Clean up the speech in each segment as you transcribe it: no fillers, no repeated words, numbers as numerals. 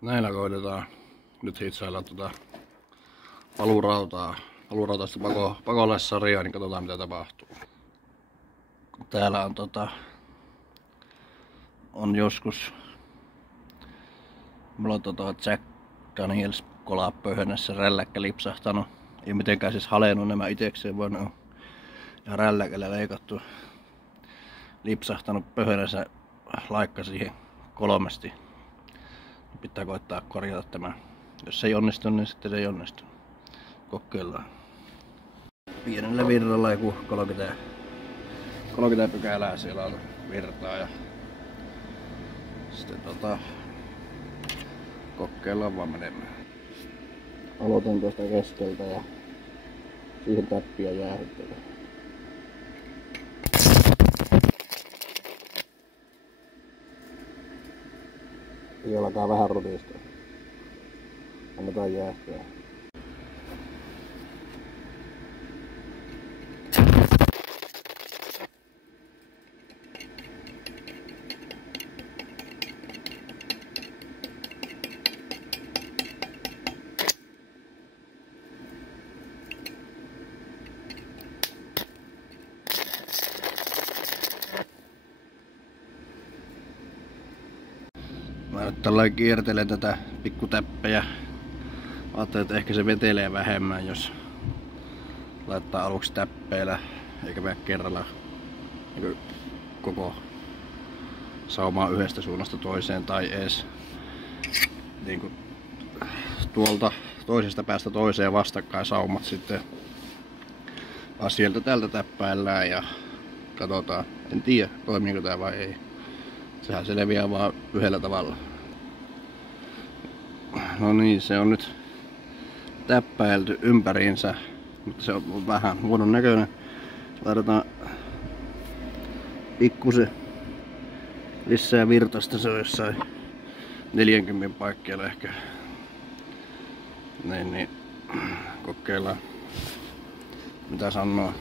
Näillä koitetaan nyt hitsailla paluurautaista pakolaissarjaa, niin katsotaan mitä tapahtuu. Täällä on joskus mulla on Jack Daniels kolapöhönässä rälläkkä lipsahtanut. Ei mitenkään siis halennut nämä itekseen, vaan ne on ihan rälläkällä leikattu. Lipsahtanut pöhönässä laikka siihen 3. Pitää koittaa korjata tämä. Jos se ei onnistu, niin sitten se ei onnistu. Kokeillaan. Pienellä virralla joku 30 pykälää siellä on virtaa ja sitten kokeillaan vaan menemään. Aloitan tuosta keskeltä ja siihen täppiä jäähyttelyä. Siihen alkaa vähän rutistua. Annetaan jäähtyä. Mä nyt tällä kiertelen tätä pikkutäppejä. Ajattelin, että ehkä se vetelee vähemmän, jos laittaa aluksi täppeillä, eikä mene kerralla koko saumaa yhdestä suunnasta toiseen tai ees niin tuolta toisesta päästä toiseen vastakkain saumat sitten. Vaan sieltä täältä täppäillään ja katsotaan. En tiedä, toimiiko tää vai ei. Sehän selviää vaan yhdellä tavalla. No niin, se on nyt täppäilty ympäriinsä, mutta se on vähän huonon näköinen. Laitetaan pikkusen lisää virtasta, se on jossain 40 paikkeilla ehkä. Niin, kokeillaan mitä sanoo.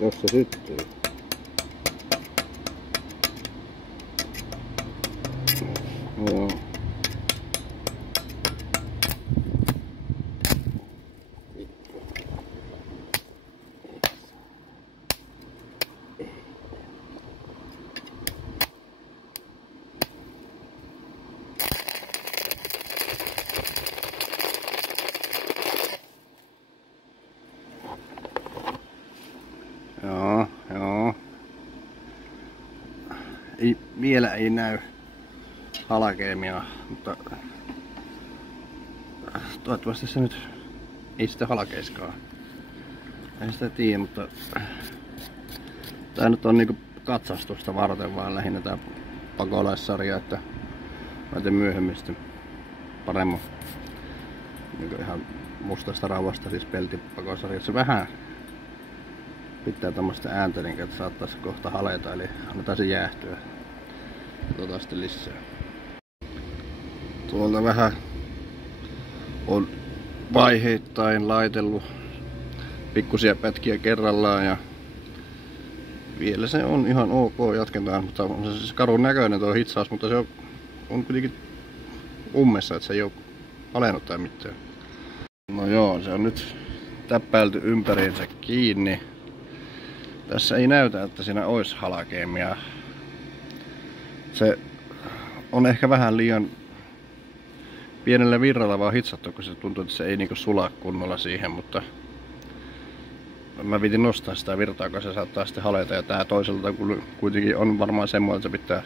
Jos se syttyy. Joo. Joo. Vielä ei näy halakeemia, mutta toivottavasti se nyt ei sitä halakeiskaan. En sitä tiedä, mutta tää nyt on niinku katsastusta varten vaan lähinnä tää pakolaissarja, että mä teen myöhemmin sitten paremmin niinku ihan mustasta rauvasta, siis peltipakolaissarjassa vähän pitää tämmöstä ääntä, niin että saattaisi kohta haleta, eli annetaan se jäähtyä. Katsotaan sitten lisää. Tuolta vähän on vaiheittain laitellut pikkusia pätkiä kerrallaan ja vielä se on ihan ok, jatketaan, mutta on se siis karun näköinen tuo hitsaus, mutta se on kuitenkin ummessa, että se ei ole palennut tai mitään. No joo, se on nyt täppäilty ympäriinsä kiinni. Tässä ei näytä, että siinä olisi halakeemia. Se on ehkä vähän liian pienellä virralla vaan hitsattu, kun se tuntuu, että se ei niinku sulaa kunnolla siihen, mutta mä viitin nostaa sitä virtaa, kun se saattaa sitten haleta, ja tää toiselta kuitenkin on varmaan semmoinen, että se pitää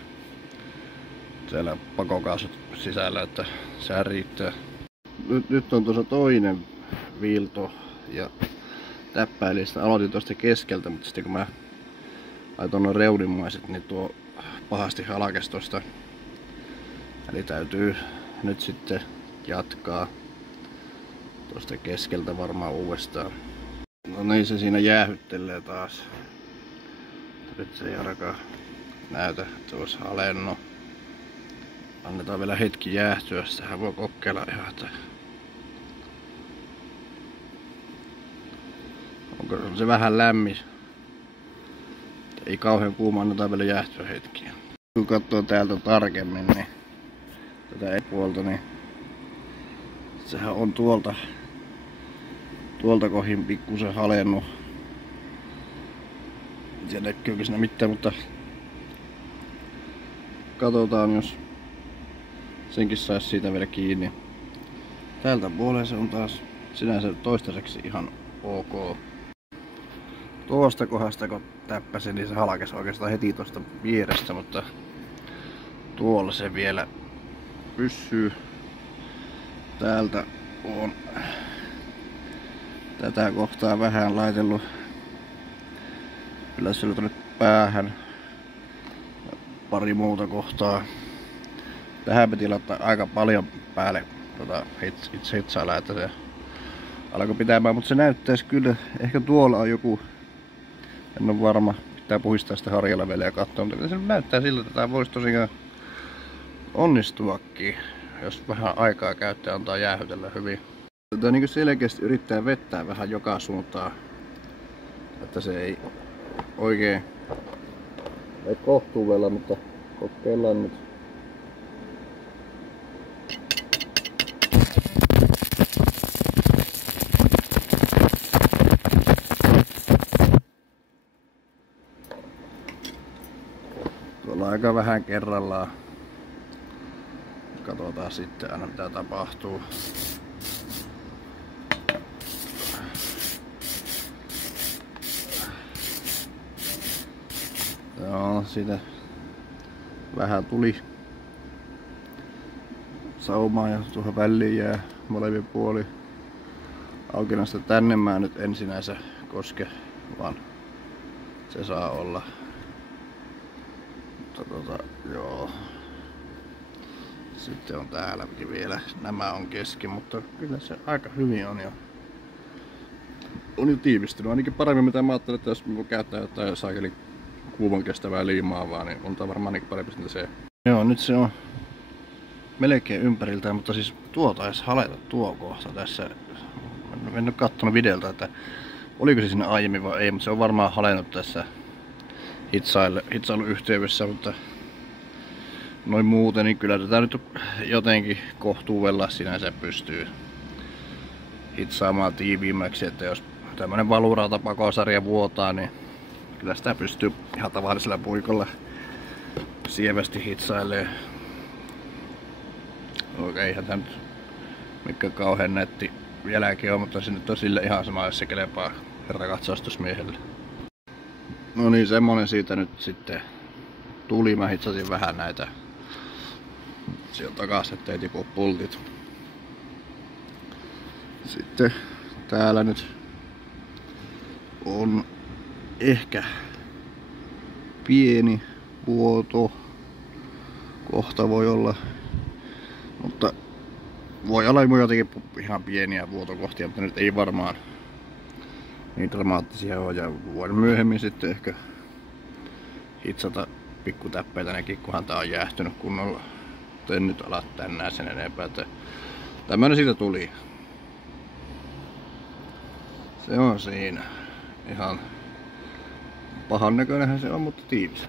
siellä pakokaasut sisällä, että sehän riittää. Nyt on tuossa toinen viilto ja täppäilin sitä. Aloitin tuosta keskeltä, mutta sitten kun mä laitoin noin reudinmaiset, niin tuo pahasti halkesi tosta. Eli täytyy nyt sitten jatkaa tuosta keskeltä varmaan uudestaan. No niin, se siinä jäähyttelee taas. Nyt se ei ainakaan näytä, että olisi halennut. Annetaan vielä hetki jäähtyä, sehän voi kokeilla ihan, että Onko se vähän lämmin? Ei kauhean kuuma, annetaan vielä jäähtyä hetkiä. Kun katsoo täältä tarkemmin, niin tätä puolta, niin sehän on tuolta kohin pikkusen halennut. En tiedä näkyykö siinä mitään, mutta katsotaan, jos senkin saisi siitä vielä kiinni. Tältä puolella se on taas sinänsä toistaiseksi ihan ok. Tuosta kohdasta kun täppäsin, niin se halkesi oikeastaan heti tuosta vierestä, mutta tuolla se vielä pysyy. Täältä on tätä kohtaa vähän laitellut. Kyllä sillä tuonne päähän ja pari muuta kohtaa. Tähän piti laittaa aika paljon päälle itse hitsailla, että se alkoi pitämään, mutta se näyttäisi kyllä, ehkä tuolla on joku, en ole varma, pitää puhistaa sitä harjalla vielä ja katsoa, mutta se näyttää siltä, että tämä voisi tosiaan onnistuakin, jos vähän aikaa käyttää antaa jäähytellä hyvin. Tätä niin selkeästi yrittää vettää vähän joka suuntaan, että se ei oikein ei kohtuudella, mutta kokeillaan nyt. Tuolla aika vähän kerrallaan. Katsotaan sitten aina mitä tapahtuu. Joo, siitä vähän tuli saumaa ja tuohon väliin jää molemmin puoli. Aukinasta tänne mä nyt ensinänsä koske, vaan se saa olla. Mutta joo. Sitten on täälläkin vielä. Nämä on kesken, mutta kyllä se aika hyvin on jo tiivistynyt. Ainakin paremmin mitä mä ajattelin, että jos mä käyttää jotain saakeli kuuman kestävää liimaa vaan, niin on varmaan niin parempi se. Joo, nyt se on melkein ympäriltään, mutta siis tuota edes haleta tuo kohta tässä. En ole kattonut videolta, että oliko se siinä aiemmin vai ei, mutta se on varmaan halennut tässä hitsailun yhteydessä, mutta noin muuten, niin kyllä tätä nyt jotenkin kohtuudella sinänsä pystyy hitsaamaan tiiviimmäksi, että jos tämmönen valurautapakosarja vuotaa, niin kyllä sitä pystyy ihan tavallisella puikolla sievästi hitsailemaan. Okei, eihän tää nyt mikä kauhean nätti vieläkin on, mutta se nyt on sille ihan sama, jos se kelepaa herra katsastusmiehelle. No niin, semmonen siitä nyt sitten tuli. Mä hitsasin vähän näitä sieltä takas, ettei tipu pultit. Sitten täällä nyt on ehkä pieni vuoto. Kohta voi olla, mutta voi olla jotenkin ihan pieniä vuotokohtia, mutta nyt ei varmaan niin dramaattisia ole. Ja voin myöhemmin sitten ehkä hitsata pikkutäppeitä nekin, kunhan tää on jäähtynyt kunnolla. En nyt ala tänään sen enempää, että tämmönen siitä tuli. Se on siinä. Ihan pahan näköinenhän se on, mutta tiivis.